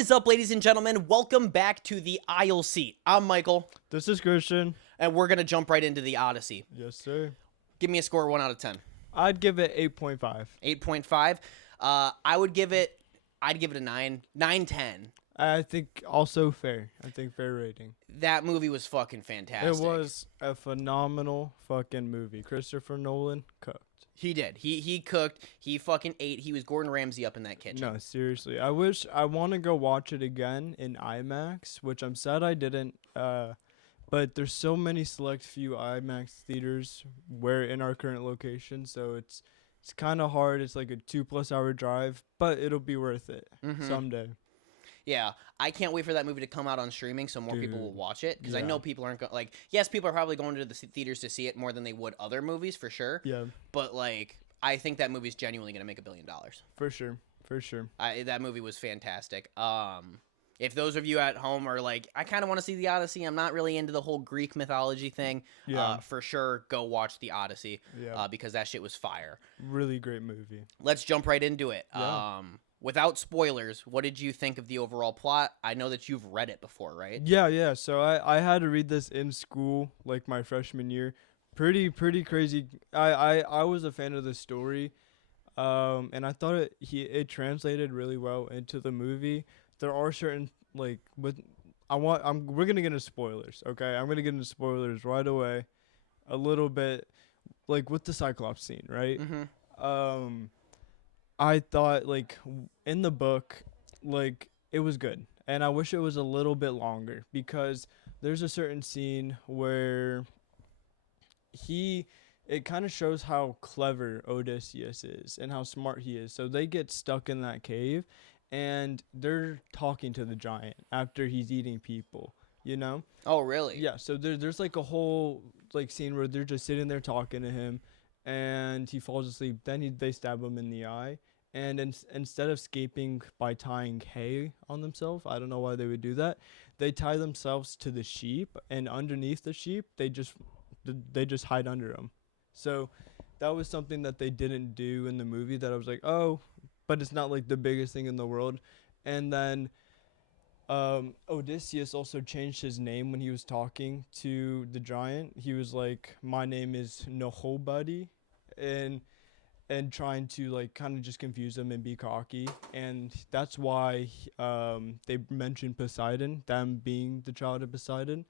is up, ladies and gentlemen? Welcome back to the aisle seat. I'm Michael, This is Christian. and we're gonna jump right into the Odyssey. Yes, sir. Give me a score 1 out of 10. I'd give it 8.5. 8.5. I'd give it a 9. 9/10. I think also fair. I think fair rating. That movie was fucking fantastic. It was a phenomenal fucking movie. Christopher Nolan cooked. He did. He cooked. He fucking ate. He was Gordon Ramsay up in that kitchen. No, seriously. I want to go watch it again in IMAX, which I'm sad I didn't. But there's so many select few IMAX theaters where in our current location, so it's kind of hard. It's like a 2+ hour drive, but it'll be worth it someday. Yeah, I can't wait for that movie to come out on streaming so more people will Dude, watch it. Because I yeah. know people aren't going like, yes, people are probably going to the theaters to see it more than they would other movies for sure. Yeah, But like, I think that movie's genuinely going to make $1 billion. for sure. For sure. That movie was fantastic. If those of you at home are like, I kind of want to see the Odyssey, I'm not really into the whole Greek mythology thing, Yeah. for sure, go watch the Odyssey Yeah. because that shit was fire. Really great movie. Let's jump right into it. Yeah. Without spoilers, what did you think of the overall plot? I know that you've read it before, right? Yeah. So I had to read this in school, like my freshman year. Pretty crazy. I was a fan of the story, and I thought it translated really well into the movie. There are certain we're gonna get into spoilers, okay? I'm gonna get into spoilers right away, a little bit, like with the Cyclops scene, right? Mm-hmm. I thought in the book, it was good, and I wish it was a little bit longer because there's a certain scene where it kind of shows how clever Odysseus is and how smart he is. So they get stuck in that cave, and they're talking to the giant after he's eating people. You know? Oh, really? Yeah. So there's like a whole scene where they're just sitting there talking to him, and he falls asleep. Then they stab him in the eye. And instead of escaping by tying hay on themselves, I don't know why they would do that. They tie themselves to the sheep, and underneath the sheep, they just hide under them. So that was something that they didn't do in the movie. That I was like, oh, but it's not like the biggest thing in the world. And then Odysseus also changed his name when he was talking to the giant. He was like, "My name is Nobody," and trying to kind of just confuse them and be cocky, and that's why they mentioned Poseidon, them being the child of Poseidon,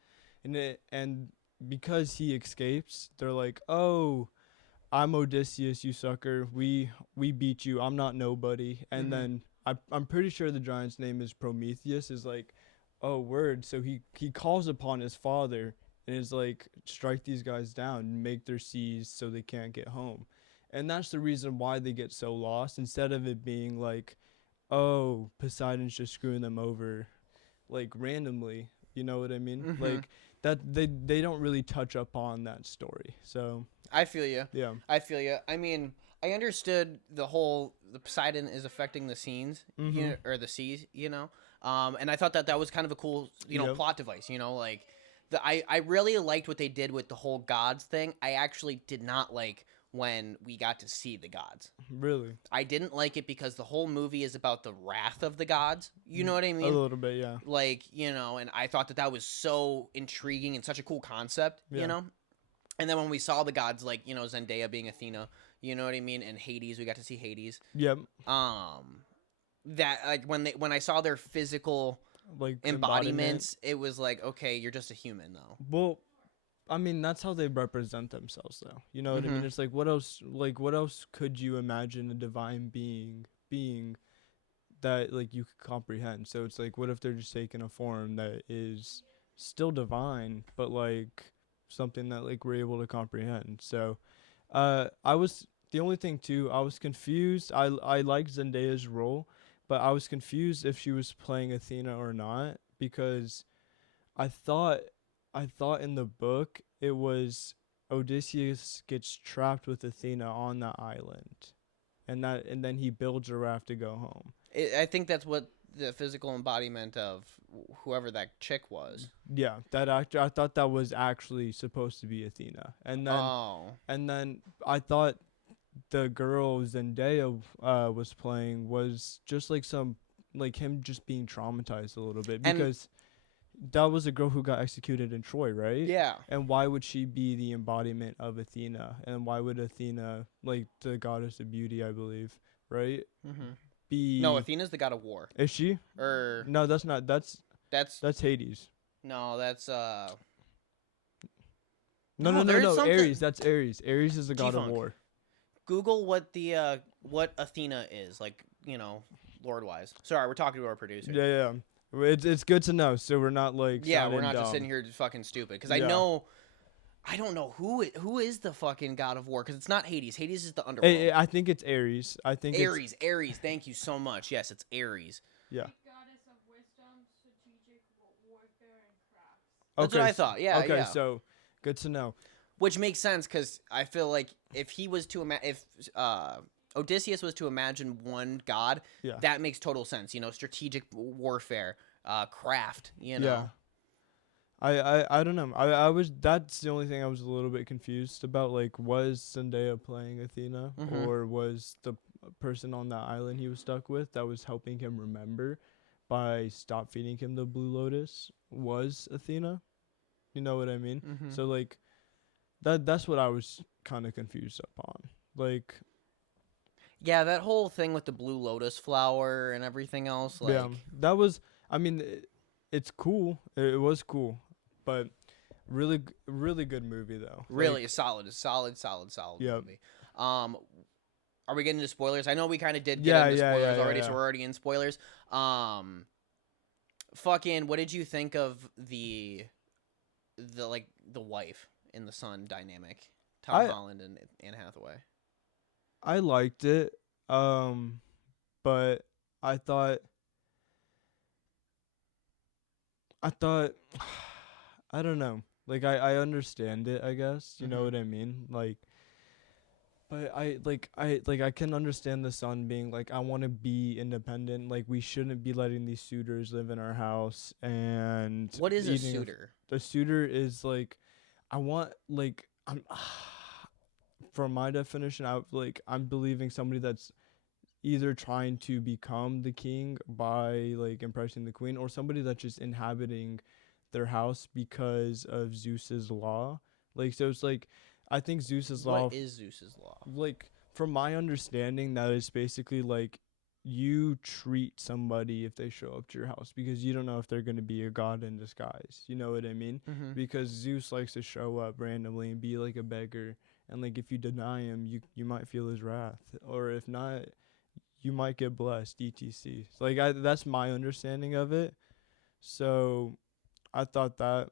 and because he escapes, they're like, "Oh, I'm Odysseus, you sucker. We beat you. I'm not nobody." And then I'm pretty sure the giant's name is Prometheus. Is like, oh word. So he calls upon his father and is like, strike these guys down, make their seas so they can't get home. And that's the reason why they get so lost, instead of it being like, oh, Poseidon's just screwing them over, randomly. You know what I mean? Mm-hmm. Like that they don't really touch up on that story. So I feel you. yeah. I feel you. I mean, I understood the Poseidon is affecting the scenes, or the seas, and I thought that was kind of a cool, Yep. plot device, I really liked what they did with the whole gods thing. I actually did not like when we got to see the gods. Really? I didn't like it because the whole movie is about the wrath of the gods. You know what I mean? A little bit, yeah. And I thought that was so intriguing and such a cool concept, Yeah. And then when we saw the gods, Zendaya being Athena, you know what I mean? And Hades, we got to see Hades. Yep. That when I saw their physical embodiments, it was like, okay, you're just a human though. Well, I mean, that's how they represent themselves, though. You know what I mean? It's like, what else could you imagine a divine being that you could comprehend? So it's like, what if they're just taking a form that is still divine, but something that we're able to comprehend? So, I was the only thing too. I was confused. I liked Zendaya's role, but I was confused if she was playing Athena or not, because I thought in the book it was Odysseus gets trapped with Athena on that island, and then he builds a raft to go home. I think that's what the physical embodiment of whoever that chick was. Yeah, that actor. I thought that was actually supposed to be Athena, and then I thought the girl Zendaya was playing was just some like him just being traumatized a little bit, And because that was a girl who got executed in Troy, right? yeah. And why would she be the embodiment of Athena? And why would Athena, like the goddess of beauty, I believe, right? Hmm. No, Be Athena's the god of war. is she? Or No, that's not. that's That's Hades. no, that's No, no, no. no, There's no. something. Ares. That's Ares. Ares is the god of G-Funk. war. Google what Athena is, like, lord wise. Sorry, we're talking to our producer. Yeah, yeah. It's good to know, so we're not like Yeah, we're sounding not just dumb. sitting here just fucking stupid. Because Yeah. I don't know who is the fucking god of war. Because it's not Hades. Hades is the underworld. I think it's Ares. I think Ares, Ares. Thank you so much. Yes, it's Ares. Yeah. Goddess of wisdom, strategic warfare, and crafts. That's what I thought. Yeah, Okay, yeah. so good to know. Which makes sense because I feel like if he was to if Odysseus was to imagine one god, Yeah. that makes total sense. Strategic warfare, craft. Yeah. I don't know. I was that's the only thing I was a little bit confused about. Like, was Zendaya playing Athena, Mhm. or was the person on that island he was stuck with that was helping him remember by stop feeding him the blue lotus was Athena? You know what I mean? Mhm. So like that's what I was kind of confused upon. Like, Yeah, that whole thing with the blue lotus flower and everything else, yeah, like, that was. I mean, it's cool. It was cool, but really good movie though. really Like, a solid yep. movie. Are we getting into spoilers? I know we kind of did get Yeah, into yeah, spoilers yeah, already, yeah. so we're already in spoilers. Fucking, what did you think of the wife and the son dynamic, Tom I Holland and Anne Hathaway? I liked it. But I thought I thought I don't know. Like, I understand it, I guess. You know Mhm. what I mean? Like, but I can understand the son being like, I want to be independent. Like, we shouldn't be letting these suitors live in our house and What is a eating suitor? the suitor is like, I want, like, I'm from my definition, I'm believing somebody that's either trying to become the king by like impressing the queen, or somebody that's just inhabiting their house because of Zeus's law. Like, so it's like, I think Zeus's What law, is Zeus's law? like, from my understanding, that is basically like, you treat somebody if they show up to your house because you don't know if they're going to be a god in disguise. You know what I mean? Mhm. Because Zeus likes to show up randomly and be like a beggar, and like, if you deny him, you might feel his wrath, or if not, you might get blessed, etc. So, like, that's my understanding of it. So I thought that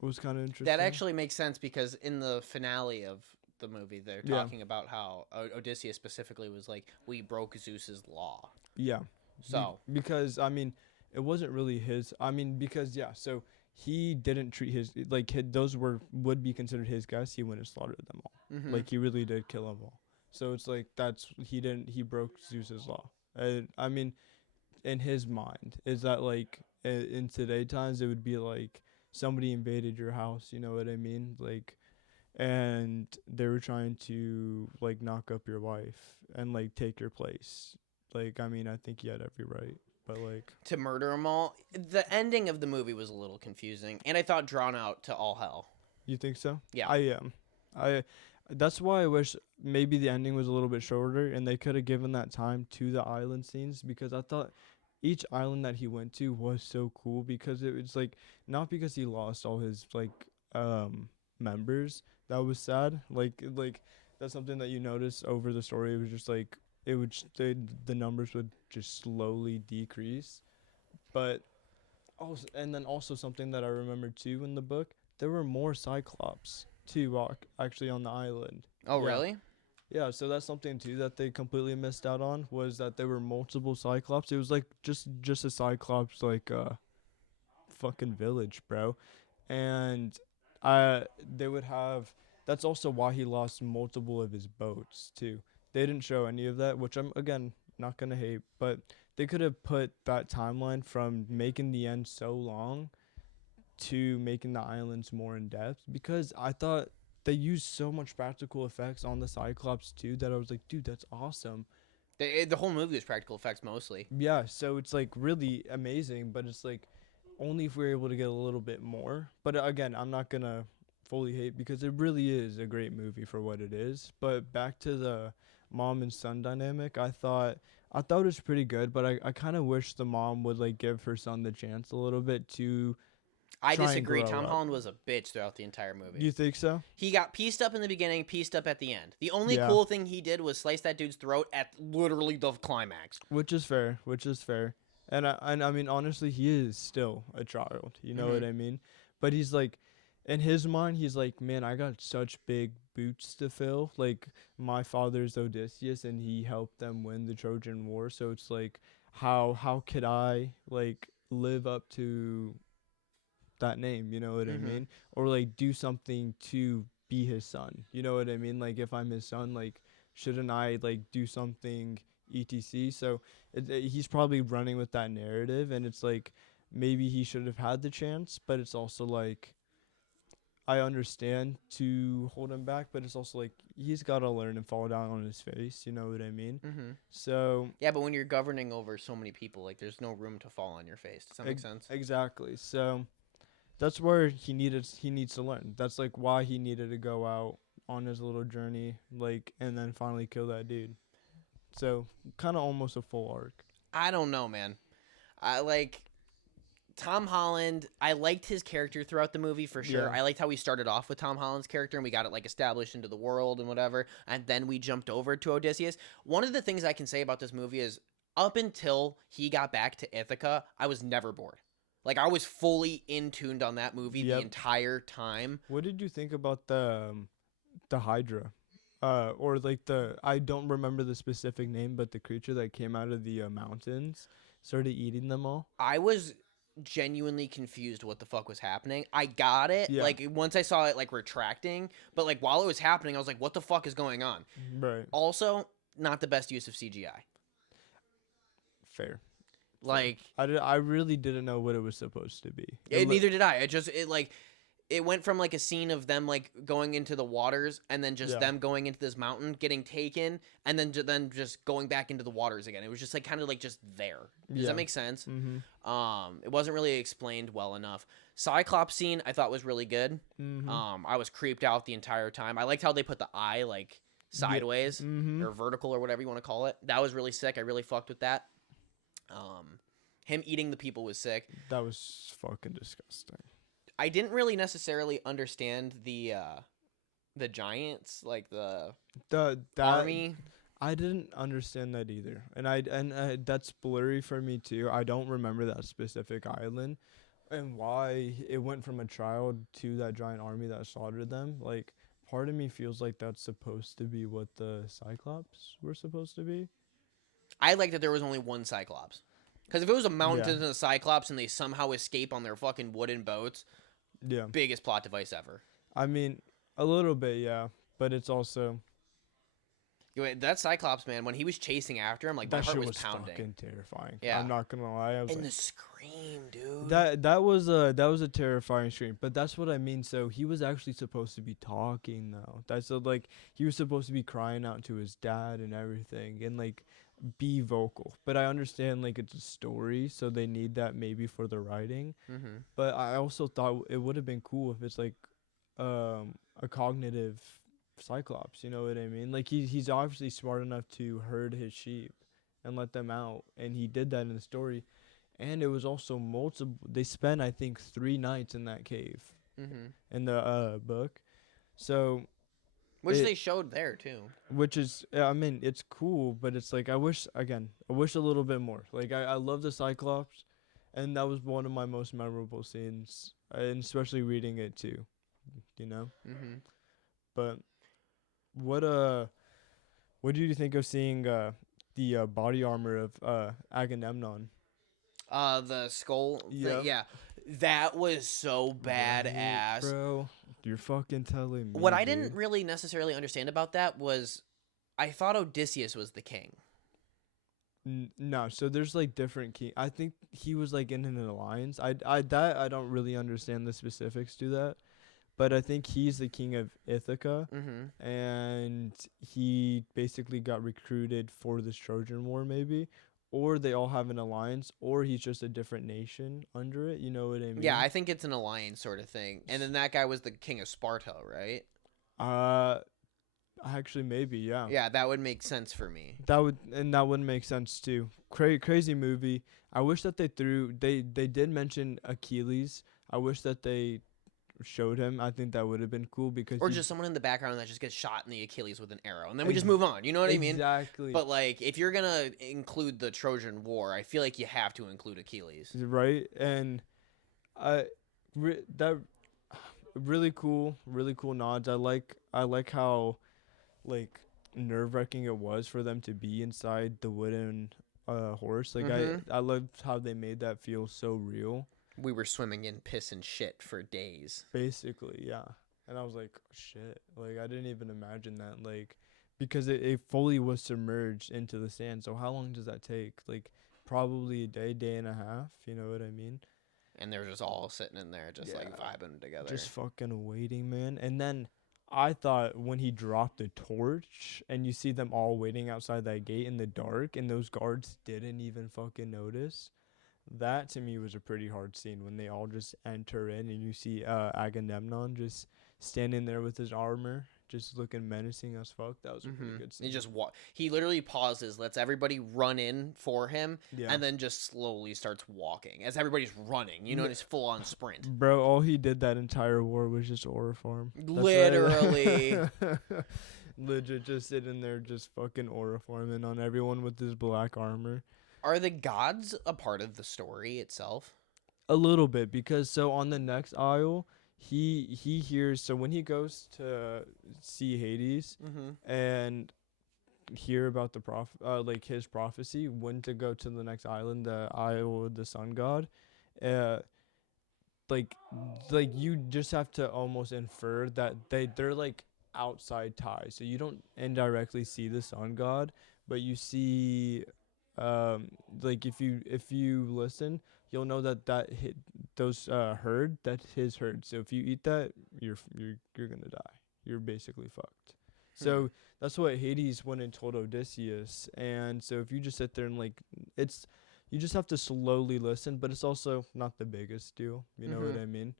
was kind of That interesting. actually makes sense because in the finale of the movie, they're Yeah. talking about how Odysseus specifically was like, "We broke Zeus's law." Yeah. So Because I mean, it wasn't really his. I mean, because yeah, so he didn't treat his like those would be considered his guests. He went and slaughtered them all. mhm. Like, he really did kill them all. So it's like, he broke Zeus's law. I mean, in his mind, is that like, in today times it would be like somebody invaded your house. You know what I mean? Like, and they were trying to like knock up your wife and like take your place. Like, I mean, I think he had every right, but like, To murder them all. The ending of the movie was a little confusing, and I thought drawn out to all hell. you think so? Yeah. I am. I. That's why I wish maybe the ending was a little bit shorter and they could have given that time to the island scenes, because I thought each island that he went to was so cool, because it was like, not because he lost all his like members. That was sad. Like that's something that you notice over the story. It was just like, the numbers would just slowly decrease. But also, and then also something that I remember too in the book, there were more Cyclops too, actually on the island. Oh, Yeah. really? Yeah, so that's something too that they completely missed out on, was that there were multiple Cyclops. It was like just a Cyclops like fucking village, bro. And they would have, that's also why he lost multiple of his boats too. They didn't show any of that, which I'm again not gonna hate, but they could have put that timeline from making the end so long to making the islands more in depth, because I thought they used so much practical effects on the Cyclops too that I was like, dude, that's awesome. The whole movie was practical effects mostly. Yeah, so it's like really amazing, but it's like only if we're able to get a little bit more. But again, I'm not gonna fully hate because it really is a great movie for what it is. But back to the mom and son dynamic, I thought it was pretty good, but I kind of wish the mom would like give her son the chance a little bit to I try and disagree. grow Tom up. Holland was a bitch throughout the entire movie. You think so? He got pieced up in the beginning, pieced up at the end. The only Yeah. cool thing he did was slice that dude's throat at literally the climax. Which is fair. Which is fair. And I mean honestly, he is still a child. You know what Mhm. I mean? But he's like, in his mind, he's like, man, I got such big boots to fill. Like my father's Odysseus, and he helped them win the Trojan War. So it's like, how could I like live up to that name? You know what I Mhm. mean? Or like do something to be his son. You know what I mean? Like if I'm his son, like shouldn't I like do something etc. So he's probably running with that narrative, and it's like maybe he should have had the chance, but it's also like I understand to hold him back, but it's also like he's got to learn and fall down on his face. You know what I mean? Mhm. So Yeah, but when you're governing over so many people, like there's no room to fall on your face. Does that make sense? exactly. So that's where he needs to learn. That's like why he needed to go out on his little journey, like, and then finally kill that dude. So kind of almost a full arc. I don't know, man. I like Tom Holland. I liked his character throughout the movie for sure. Yeah. I liked how we started off with Tom Holland's character and we got it like established into the world and whatever, and then we jumped over to Odysseus. One of the things I can say about this movie is up until he got back to Ithaca, I was never bored. Like I was fully in tuned on that movie the Yep. entire time. What did you think about the Hydra? Or like I don't remember the specific name, but the creature that came out of the mountains started eating them all. I was genuinely confused what the fuck was happening. I got it Yeah. like once I saw it like retracting, but like while it was happening I was like what the fuck is going on? Right. Also, not the best use of CGI. Fair. Like I really didn't know what it was supposed to be. It neither did I. It went from like a scene of them like going into the waters and then just Yeah. them going into this mountain, getting taken, and then just going back into the waters again. It was just like kind of like just there. Does Yeah. that make sense? Mm-hmm. It wasn't really explained well enough. Cyclops scene I thought was really good. Mm-hmm. I was creeped out the entire time. I liked how they put the eye like sideways Mm-hmm. or vertical or whatever you want to call it. That was really sick. I really fucked with that. Him eating the people was sick. That was fucking disgusting. I didn't really necessarily understand the giants, like the That army. I didn't understand that either, and that's blurry for me too. I don't remember that specific island, and why it went from a child to that giant army that slaughtered them. Like, part of me feels like that's supposed to be what the Cyclops were supposed to be. I like that there was only one Cyclops. Because if it was a mountain Yeah. and a Cyclops and they somehow escape on their fucking wooden boats, Yeah, biggest plot device ever. I mean, a little bit, yeah, but it's also That Cyclops, man, when he was chasing after him, like my that heart shit was was pounding. fucking terrifying. Yeah. I'm not gonna lie. I was And like, the scream, dude. that was a terrifying scream, but that's what I mean. So he was actually supposed to be talking though. That's like he was supposed to be crying out to his dad and everything, and like be vocal. But I understand like it's a story, so they need that maybe for the writing. Mm-hmm. But I also thought it would have been cool if it's like a cognitive Cyclops. You know what I mean? Like he's obviously smart enough to herd his sheep and let them out, and he did that in the story. And it was also multiple. They spent, I think, 3 nights in that cave Mm-hmm. in the book. So, Which It- they showed there too. which is, I mean, it's cool, but it's like I wish a little bit more. Like I love the Cyclops, and that was one of my most memorable scenes, and especially reading it too. You know, Mm-hmm. but what did you think of seeing the body armor of Agamemnon? The skull. Yep. Yeah. That was so Right, badass. bro. You're fucking telling me. What I dude. didn't really necessarily understand about that was I thought Odysseus was the king. No, so there's like different king. I think he was like in an alliance. I don't really understand the specifics to that, but I think he's the king of Ithaca, Mm-hmm. and he basically got recruited for this Trojan War, maybe, or they all have an alliance, or he's just a different nation under it. You know what I Yeah, mean? I think it's an alliance sort of thing. And then that guy was the king of Sparta, right? Uh, actually, maybe, yeah. Yeah, that would make sense for me. That would make sense too. Crazy movie. I wish that they did mention Achilles. I wish that they showed him. I think that would have been cool because Or he's just someone in the background that just gets shot in the Achilles with an arrow, and then we just move on. You know what I mean? exactly But like, if you're gonna include the Trojan War, I feel like you have to include Achilles. right. And I that really cool nods. I like how like nerve-wracking it was for them to be inside the wooden horse. Like Mhm. I loved how they made that feel so real. We were swimming in piss and shit for days. Basically, yeah. And I was like, shit. Like I didn't even imagine that. Like because it fully was submerged into the sand. So how long does that take? Like probably a day and a half. You know what I mean? And they're just all sitting in there, just like Yeah. vibing together. Just fucking waiting, man. And then I thought when he dropped the torch and you see them all waiting outside that gate in the dark and those guards didn't even fucking notice. That to me was a pretty hard scene when they all just enter in and you see Agamemnon just standing there with his armor, just looking menacing as fuck. That was a pretty good scene. He literally pauses, lets everybody run in for him, Yeah. and then just slowly starts walking as everybody's running. You know, it's full on sprint. Bro, all he did that entire war was just oriform. Literally. Legit just sitting there just fucking oriforming on everyone with his black armor. Are the gods a part of the story itself? A little bit, because so on the next aisle, he hears, so when he goes to see Hades Mm-hmm. and hear about the like his prophecy when to go to the next island, the Isle of the Sun God, uh like you just have to almost infer that they're like outside ties, so you don't indirectly see the Sun God, but you see like if you listen, you'll know that hit those herd, that's his herd. So if you eat that, you're gonna die. You're basically fucked. So that's what Hades went and told Odysseus. And so if you just sit there and like, it's, you just have to slowly listen, but it's also not the biggest deal. You know what I mean?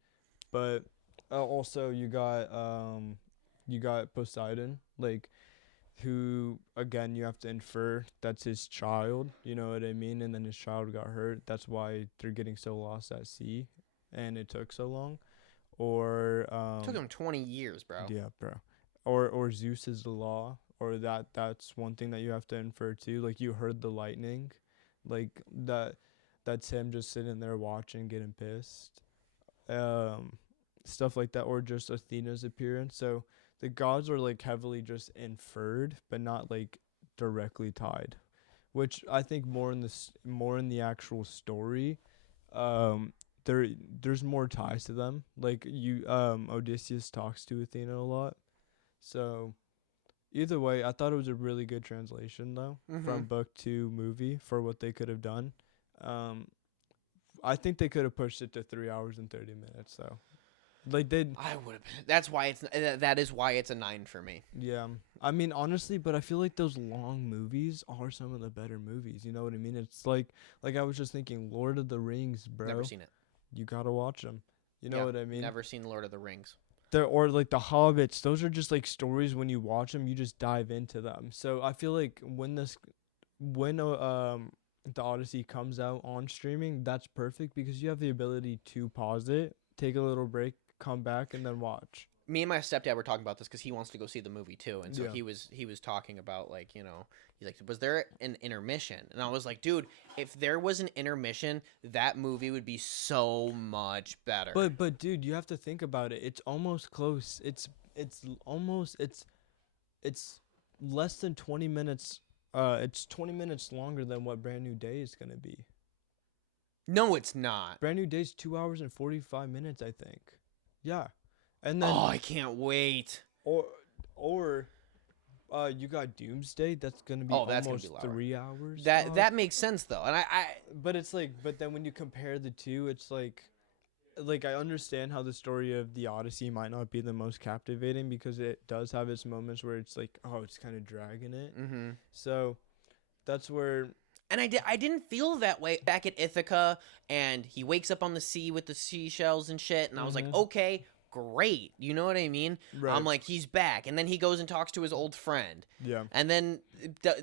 But also you got Poseidon, like, who again you have to infer that's his child. You know what I mean? And then his child got hurt. That's why they're getting so lost at sea, and it took so long. Or Took him 20 years, bro. yeah, bro. Or Zeus is the law, or that's one thing that you have to infer too. Like you heard the lightning, like that's him just sitting there watching, getting pissed. Stuff like that, or just Athena's appearance. So the gods are like heavily just inferred, but not like directly tied. Which I think more in the actual story, there's more ties to them. Like Odysseus talks to Athena a lot. So either way, I thought it was a really good translation though, from book to movie for what they could have done. I think they could have pushed it to 3 hours and 30 minutes though. Like I would have. That's why that is why it's a 9 for me. yeah. I mean honestly, but I feel like those long movies are some of the better movies. You know what I mean? It's like I was just thinking, Lord of the Rings, bro. Never seen it. You gotta watch them. You know what I mean? Never seen Lord of the Rings. Or like the Hobbits. Those are just like stories. When you watch them, you just dive into them. So I feel like when the Odyssey comes out on streaming, that's perfect because you have the ability to pause it, take a little break, come back, and then watch. Me and my stepdad were talking about this because he wants to go see the movie too, and so Yeah. he was talking about, like, you know, he's like, was there an intermission? And I was like, dude, if there was an intermission, that movie would be so much better. But dude, you have to think about it. It's almost close. It's less than 20 minutes. It's 20 minutes longer than what Brand New Day is gonna be. No, it's not. Brand New Day's 2 hours and 45 minutes, I think. Yeah. And then Oh, I can't wait. or you got Doomsday, that's gonna be That's gonna almost be lower. 3 hours. That makes sense though, and I But it's like, but then when you compare the two, it's like like I understand how the story of the Odyssey might not be the most captivating because it does have its moments where it's like, oh, it's kind of dragging it. Mm-hmm. So that's where. And I didn't feel that way back at Ithaca, and he wakes up on the sea with the seashells and shit, and I was like, Mhm. okay, great. You know what I mean? Right. I'm like, he's back, and then he goes and talks to his old friend, Yeah. and then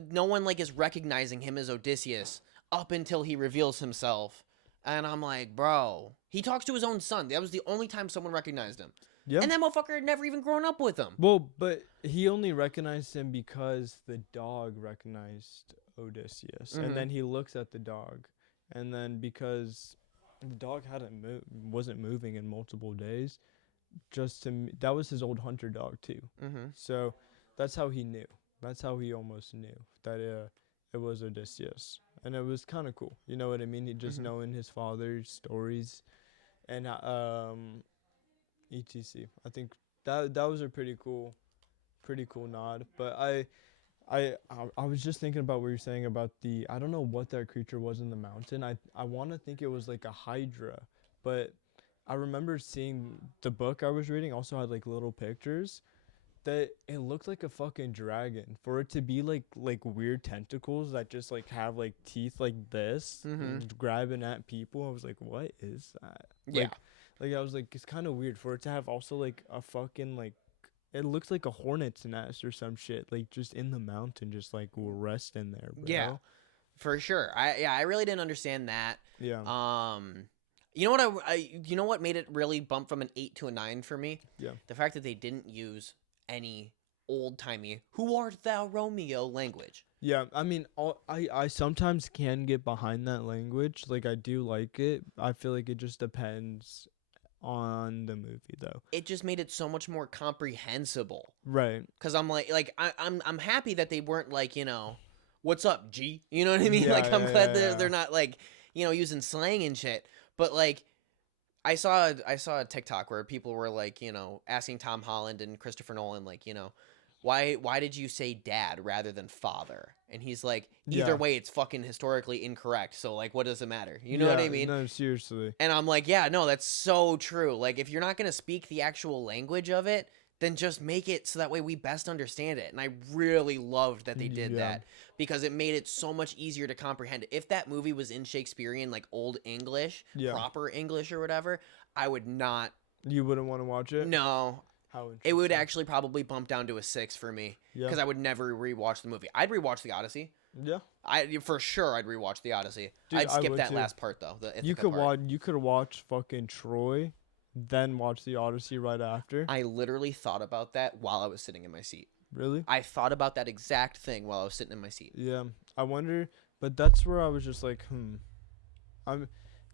no one like is recognizing him as Odysseus up until he reveals himself, and I'm like, bro, he talks to his own son. That was the only time someone recognized him, Yeah. and that motherfucker had never even grown up with him. Well, but he only recognized him because the dog recognized Odysseus, Mhm. and then he looks at the dog, and then because the dog wasn't moving in multiple days, that was his old hunter dog too. Mm-hmm. So that's how he knew. That's how he almost knew that it was Odysseus, and it was kind of cool. You know what I mean? He just Mhm. knowing his father's stories, and etc. I think that was a pretty cool nod. But I was just thinking about what you're saying about I don't know what that creature was in the mountain. I want to think it was like a hydra, but I remember seeing the book I was reading also had like little pictures that it looked like a fucking dragon. For it to be like weird tentacles that just like have like teeth like this and grabbing at people, I was like, what is that? Yeah. Like I was like, it's kind of weird for it to have also like a fucking like. It looks like a hornet's nest or some shit, like just in the mountain, just like resting there, bro. Yeah. For sure. I really didn't understand that. Yeah. You know what you know what made it really bump from an 8 to a 9 for me? Yeah. The fact that they didn't use any old-timey "Who art thou, Romeo" language. Yeah, I mean, I sometimes can get behind that language. Like, I do like it. I feel like it just depends on the movie, though. It just made it so much more comprehensible. Right. Cuz I'm happy that they weren't like, you know, "What's up, G?" You know what I mean? Yeah, Like I'm yeah, glad yeah, they're not like, you know, using slang and shit. But like I saw a TikTok where people were like, you know, asking Tom Holland and Christopher Nolan like, you know, why did you say dad rather than father? And he's like, either Yeah. way, it's fucking historically incorrect. So like, what does it matter? You know what I mean? No, seriously. And I'm like, yeah, no, that's so true. Like, if you're not gonna speak the actual language of it, then just make it so that way we best understand it. And I really loved that they did Yeah. that because it made it so much easier to comprehend. If that movie was in Shakespearean, like old English, Yeah. proper English or whatever, I would not. You wouldn't want to watch it? No, How it would interesting. actually probably bump down to a 6 for me Yeah. because I would never rewatch the movie. I'd rewatch the Odyssey. Yeah. For sure I'd rewatch the Odyssey. Dude, I'd I skip would that too. last part though. The You Ithaca could part. watch fucking Troy, then watch the Odyssey right after. I literally thought about that while I was sitting in my seat. Really? I thought about that exact thing while I was sitting in my seat. Yeah. I wonder, but that's where I was just like,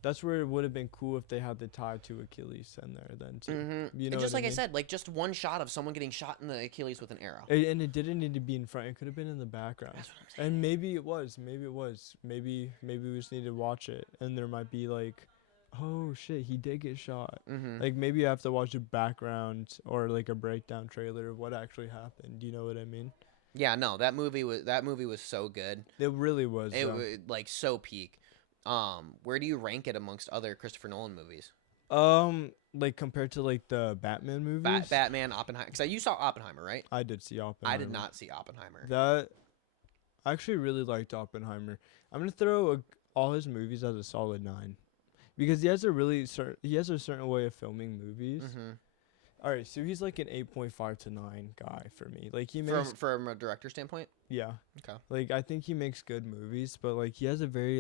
that's where it would have been cool if they had the tie to Achilles in there then too. Mm-hmm. You know, Just what like I I mean? said, like just one shot of someone getting shot in the Achilles with an arrow. And it didn't need to be in front. It could have been in the background. That's what I'm saying. And maybe it was. Maybe we just need to watch it, and there might be like, oh shit, he did get shot. Mm-hmm. Like maybe you have to watch a background or like a breakdown trailer of what actually happened. You know what I mean? Yeah, no, that movie was so good. It really was. It was like so peak. Where do you rank it amongst other Christopher Nolan movies? Like compared to like the Batman movies. Batman, Oppenheimer. Because you saw Oppenheimer, right? I did see Oppenheimer. I did not see Oppenheimer. That I actually really liked Oppenheimer. I'm gonna throw all his movies as a solid 9, because he has a certain way of filming movies. Mm-hmm. All right, so he's like an 8.5 to 9 guy for me. Like he makes From a director standpoint. yeah. Okay. Like I think he makes good movies, but like he has a very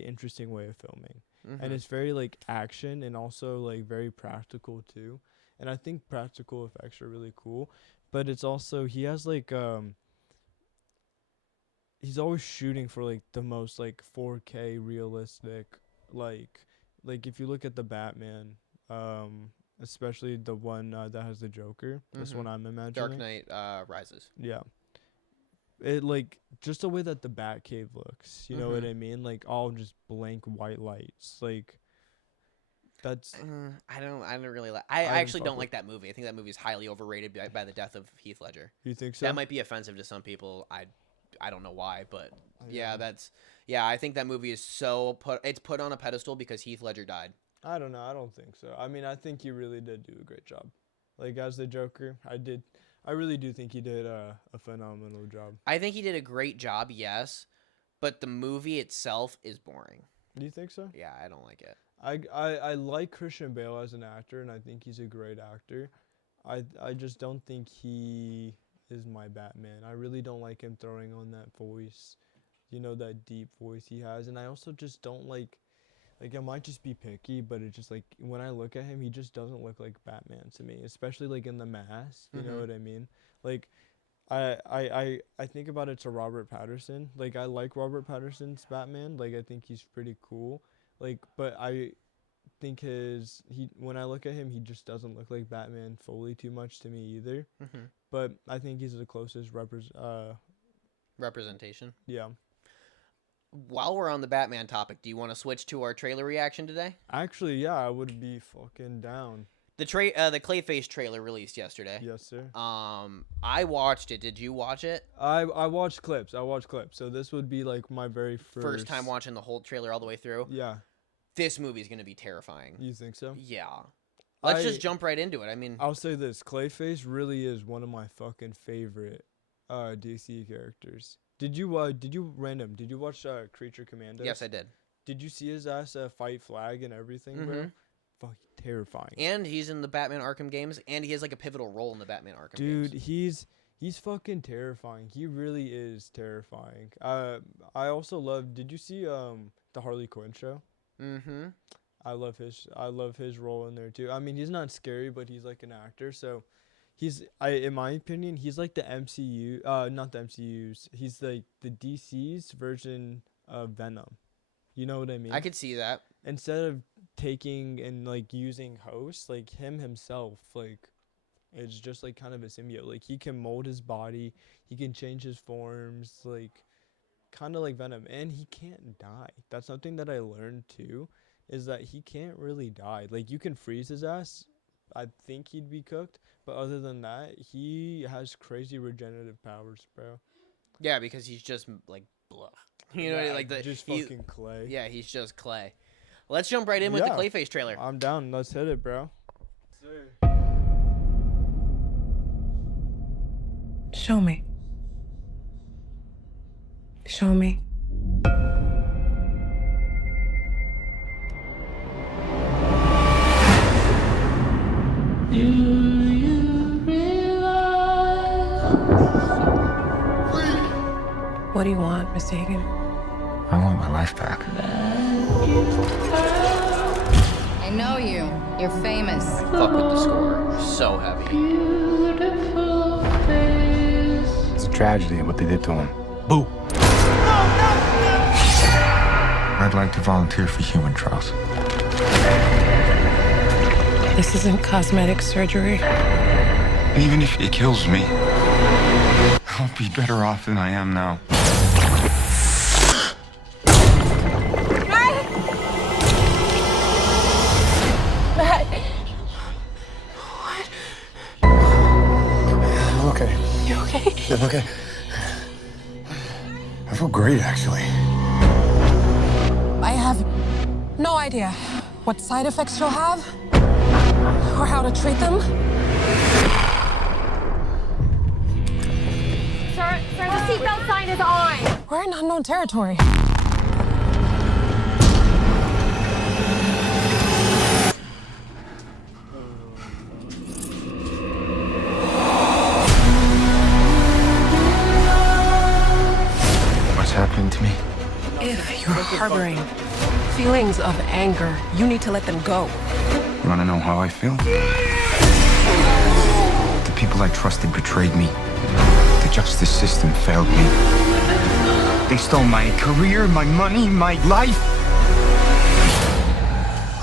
interesting way of filming. Mm-hmm. And it's very like action and also like very practical too. And I think practical effects are really cool, but it's also he has like he's always shooting for like the most like 4K realistic like if you look at the Batman, especially the one that has the Joker, this Mhm. one I'm imagining. Dark Knight Rises. Yeah. It like just the way that the Batcave looks, you know what Mhm. I mean? Like all just blank white lights. Like that's I don't really like. I I didn't actually fuck don't with like that movie. I think that movie is highly overrated by the death of Heath Ledger. you think so? That might be offensive to some people. I don't know why, but Yeah. I think that movie is it's put on a pedestal because Heath Ledger died. I don't know. I don't think so. I mean, I think he really did do a great job. Like, as the Joker, I really do think he did a phenomenal job. I think he did a great job, yes, but the movie itself is boring. Do you think so? Yeah, I don't like it. I like Christian Bale as an actor, and I think he's a great actor. I just don't think he is my Batman. I really don't like him throwing on that voice, that deep voice he has. And I also just don't like I might just be picky, but it's just like when I look at him, he just doesn't look like Batman to me, especially like in the mask. You know what I mean? Like, I think about it to Robert Pattinson. Like, I like Robert Pattinson's Batman. Like, I think he's pretty cool. Like, but I think when I look at him, he just doesn't look like Batman fully too much to me either. But I think he's the closest Representation. Yeah. While we're on the Batman topic, do you want to switch to our trailer reaction today? Actually, yeah, I would be fucking down. The Clayface trailer released yesterday. Yes, sir. I watched it. Did you watch it? I watched clips. So this would be like my very first time watching the whole trailer all the way through. Yeah. This movie's gonna be terrifying. You think so? Yeah. Let's just jump right into it. I mean, I'll say this: Clayface really is one of my fucking favorite DC characters. Did you watch Creature Commandos? Yes, I did. Did you see his ass fight Flag and everything, bro? Fucking terrifying. And he's in the Batman Arkham games, and he has like a pivotal role in the Batman Arkham games. Dude, he's fucking terrifying. He really is terrifying. I also love. Did you see the Harley Quinn show? I love his role in there too. I mean, he's not scary, but he's like an actor, so in my opinion, he's like the MCU, not the MCU's. He's like the DC's version of Venom. You know what I mean? I could see that. Instead of taking and like using hosts, like him himself, like it's just like kind of a symbiote. Like he can mold his body, he can change his forms, like kind of like Venom, and he can't die. That's something that I learned too, is that he can't really die. Like you can freeze his ass, I think he'd be cooked. But other than that, he has crazy regenerative powers, bro. Yeah, because he's just like blah. You know, like fucking clay. Yeah, he's just clay. Let's jump right in with the Clayface trailer. I'm down. Let's hit it, bro. Show me. Show me. What do you want, Mr. Hagen? I want my life back. I know you. You're famous. Fuck with the score. So heavy. It's a tragedy what they did to him. Boo! I'd like to volunteer for human trials. This isn't cosmetic surgery. Even if it kills me, I'll be better off than I am now. Matt! What? I'm okay. You okay? I'm okay. I feel great, actually. I have no idea what side effects you'll have or how to treat them. Sir, the seatbelt sign is on. We're in unknown territory. What's happening to me? If you're harboring feelings of anger, you need to let them go. You want to know how I feel? The people I trusted betrayed me. The justice system failed me. They stole my career, my money, my life.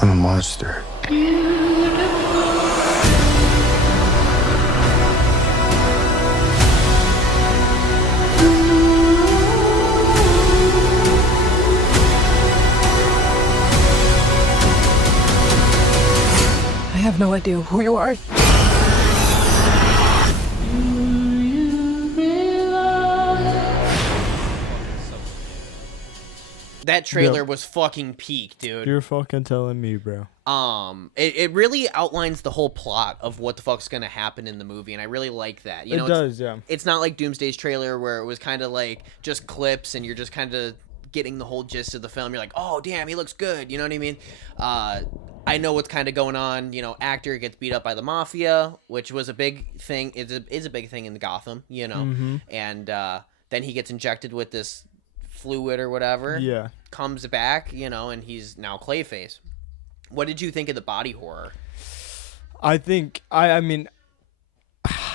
I'm a monster. I have no idea who you are. That trailer was fucking peak, dude. You're fucking telling me, bro. It really outlines the whole plot of what the fuck's gonna happen in the movie, and I really like that. You know, It does, yeah. It's not like Doomsday's trailer where it was kind of like just clips and you're just kind of getting the whole gist of the film. You're like, oh damn, he looks good. You know what I mean? I know what's kind of going on. You know, actor gets beat up by the mafia, which was a big thing. Is a big thing in Gotham. You know, and then he gets injected with this fluid or whatever. Yeah. Comes back, you know, and he's now Clayface. What did you think of the body horror? I think I mean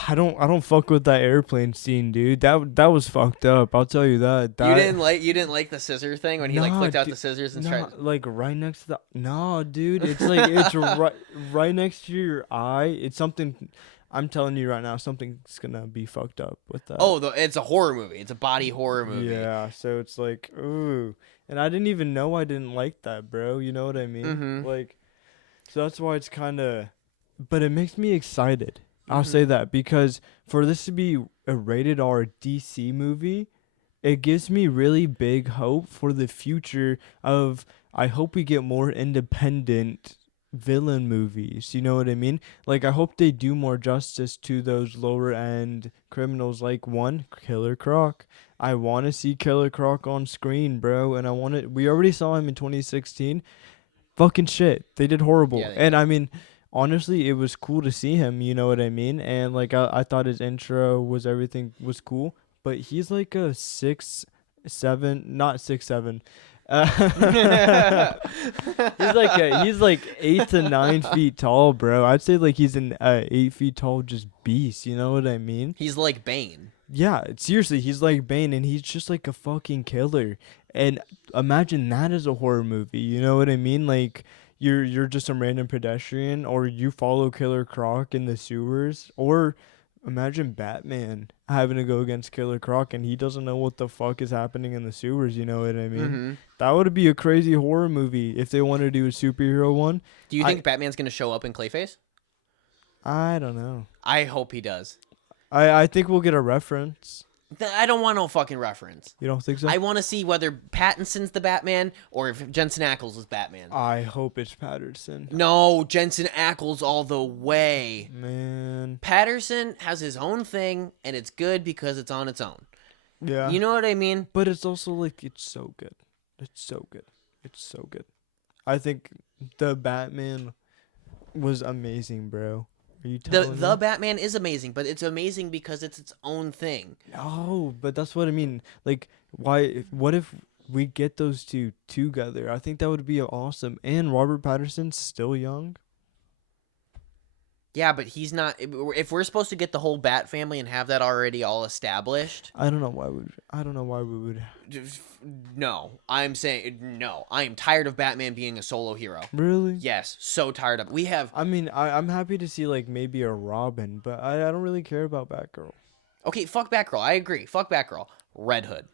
I don't fuck with that airplane scene, dude. That was fucked up. I'll tell you that. You didn't like the scissor thing when he like flicked out the scissors and tried. Like right next to the. No, dude. It's like it's right next to your eye. It's something. I'm telling you right now, something's gonna be fucked up with that. Oh, it's a horror movie. It's a body horror movie. Yeah, so it's like, ooh, and I didn't even know I didn't like that, bro. You know what I mean? Like, so that's why it's kind of, but it makes me excited. I'll say that because for this to be a rated R DC movie, it gives me really big hope for the future of. I hope we get more independent villain movies, you know what I mean? Like, I hope they do more justice to those lower end criminals, like Killer Croc. I want to see Killer Croc on screen, bro, and we already saw him in 2016. Fucking shit, they did horrible. Yeah, and I mean, honestly, it was cool to see him, you know what I mean? And like, I thought his intro everything was cool, but he's like a 6'7", not 6'7". He's like 8 to 9 feet tall, bro. I'd say like he's an 8 feet tall just beast. You know what I mean? He's like Bane. Yeah, seriously, he's like Bane, and he's just like a fucking killer. And imagine that as a horror movie. You know what I mean? Like you're just some random pedestrian, or you follow Killer Croc in the sewers, or imagine Batman having to go against Killer Croc and he doesn't know what the fuck is happening in the sewers, you know what I mean? That would be a crazy horror movie if they want to do a superhero one. Do you think Batman's going to show up in Clayface? I don't know. I hope he does. I think we'll get a reference. I don't want no fucking reference. You don't think so? I want to see whether Pattinson's the Batman or if Jensen Ackles is Batman. I hope it's Patterson. No, Jensen Ackles all the way. Man. Patterson has his own thing, and it's good because it's on its own. Yeah. You know what I mean? But it's also like, it's so good. It's so good. It's so good. I think the Batman was amazing, bro. Are you telling me? The Batman is amazing, but it's amazing because it's its own thing. No, but that's what I mean. Like, what if we get those two together? I think that would be awesome. And Robert Pattinson's still young. Yeah, but he's not. If we're supposed to get the whole Bat family and have that already all established, I don't know why we would. No, I'm saying no. I am tired of Batman being a solo hero. Really? Yes, so tired of it. We have. I mean, I'm happy to see like maybe a Robin, but I don't really care about Batgirl. Okay, fuck Batgirl. I agree. Fuck Batgirl. Red Hood.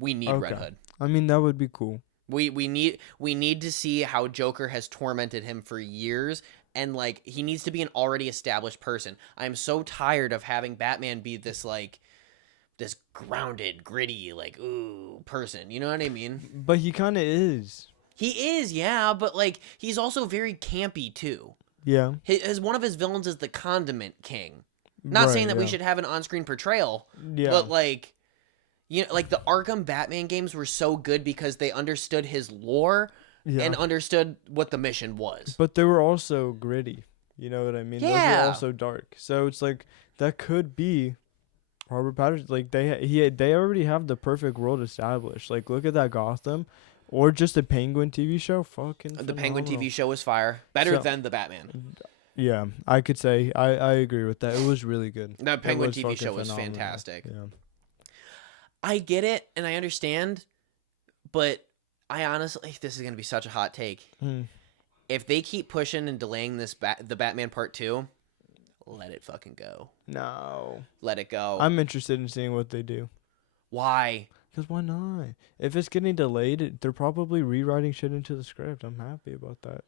We need Red Hood. I mean, that would be cool. We need to see how Joker has tormented him for years, and like he needs to be an already established person. I'm so tired of having Batman be this like this grounded, gritty, like ooh person. You know what I mean? But he kind of is. He is, yeah, but like he's also very campy too. Yeah. One of his villains is the Condiment King. Not saying that we should have an on-screen portrayal, but like, you know, like the Arkham Batman games were so good because they understood his lore and understood what the mission was. But they were also gritty. You know what I mean? Yeah. Those were also dark. So it's like that could be Robert Pattinson. Like they already have the perfect world established. Like look at that Gotham, or just the Penguin TV show. Fucking the phenomenal. Penguin TV show was fire. Better than the Batman. Yeah, I could say I agree with that. It was really good. The Penguin TV show was fantastic. Yeah. I get it and I understand, but I honestly, this is gonna be such a hot take. If they keep pushing and delaying this the Batman Part 2, let it fucking go. No. Let it go. I'm interested in seeing what they do. Why? Because why not? If it's getting delayed, they're probably rewriting shit into the script. I'm happy about that.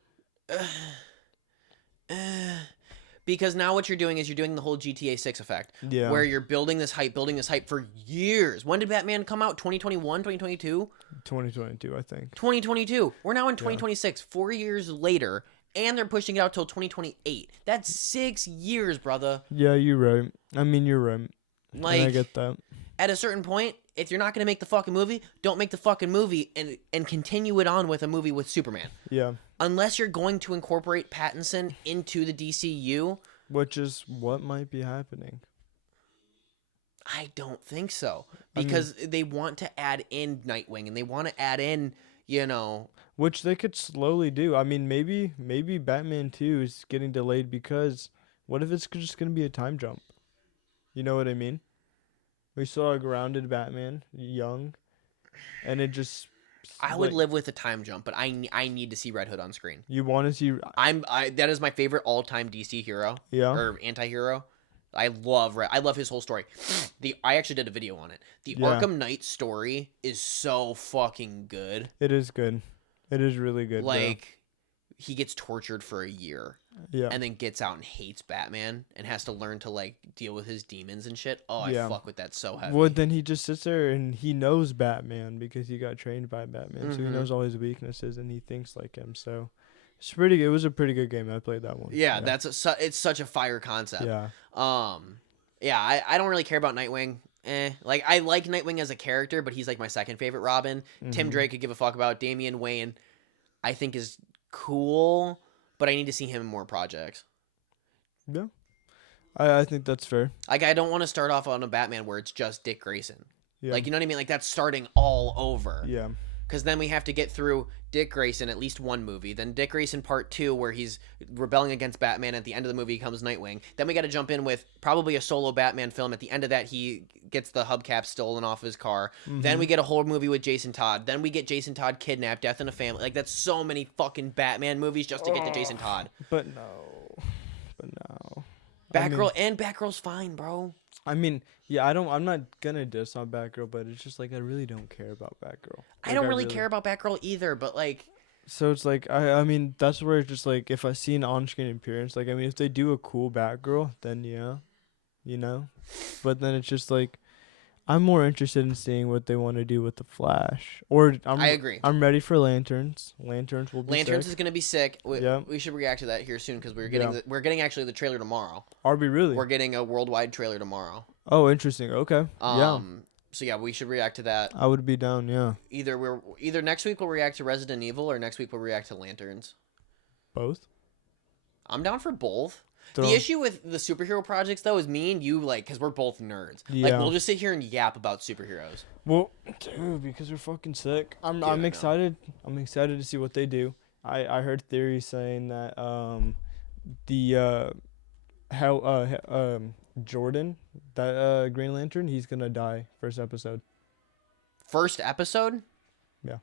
Because now what you're doing is you're doing the whole GTA 6 effect. Yeah. Where you're building this hype for years. When did Batman come out? 2021, 2022? 2022, I think. 2022. We're now in 2026, 4 years later, and they're pushing it out till 2028. That's 6 years, brother. Yeah, you're right. I mean, you're right. Like, and I get that. At a certain point, if you're not going to make the fucking movie, don't make the fucking movie and continue it on with a movie with Superman. Yeah. Unless you're going to incorporate Pattinson into the DCU. Which is what might be happening. I don't think so. Because they want to add in Nightwing and they want to add in, Which they could slowly do. I mean, maybe Batman 2 is getting delayed because what if it's just going to be a time jump? You know what I mean? We saw a grounded Batman, young, and it just... I would live with a time jump, but I need to see Red Hood on screen. You want to see... That is my favorite all-time DC hero. Yeah. Or anti-hero. I love his whole story. I actually did a video on it. The Arkham Knight story is so fucking good. It is good. It is really good. Like, he gets tortured for a year. Yeah. And then gets out and hates Batman and has to learn to, like, deal with his demons and shit. Oh, Yeah. I fuck with that so heavy. Well, then he just sits there and he knows Batman because he got trained by Batman. So he knows all his weaknesses and he thinks like him. So it's pretty good. It was a pretty good game. I played that one. Yeah, it's such a fire concept. Yeah. I don't really care about Nightwing. Like, I like Nightwing as a character, but he's like my second favorite Robin. Tim Drake could give a fuck about. Damian Wayne, I think is cool, but I need to see him in more projects. Yeah. I think that's fair. Like, I don't want to start off on a Batman where it's just Dick Grayson. Yeah. Like, you know what I mean? Like, that's starting all over. Yeah. Because then we have to get through Dick Grayson, at least one movie. Then Dick Grayson Part 2, where he's rebelling against Batman. At the end of the movie comes Nightwing. Then we got to jump in with probably a solo Batman film. At the end of that, he gets the hubcap stolen off his car. Then we get a whole movie with Jason Todd. Then we get Jason Todd kidnapped, Death in a Family. Like, that's so many fucking Batman movies just to get to Jason Todd. But no. Batgirl's fine, bro. I mean, yeah, I'm not gonna diss on Batgirl, but it's just like I really don't care about Batgirl. I don't really care about Batgirl either, but like... So it's like, I mean, that's where it's just like, if I see an on-screen appearance, like, I mean, if they do a cool Batgirl, then yeah, But then it's just like, I'm more interested in seeing what they want to do with the Flash. I agree. I'm ready for Lanterns. Lanterns will be Lanterns sick. is gonna be sick. We should react to that here soon because we're getting actually the trailer tomorrow. Are we really? We're getting a worldwide trailer tomorrow. Oh, interesting. Okay. Yeah. So yeah, we should react to that. I would be down. Yeah. Either next week we'll react to Resident Evil or next week we'll react to Lanterns. Both. I'm down for both. The issue with the superhero projects, though, is me and you, like, because we're both nerds. Yeah. Like, we'll just sit here and yap about superheroes. Well, dude, because we're fucking sick. I'm excited. I'm excited to see what they do. I heard theories saying that Jordan, that Green Lantern, he's gonna die first episode. First episode? Yeah.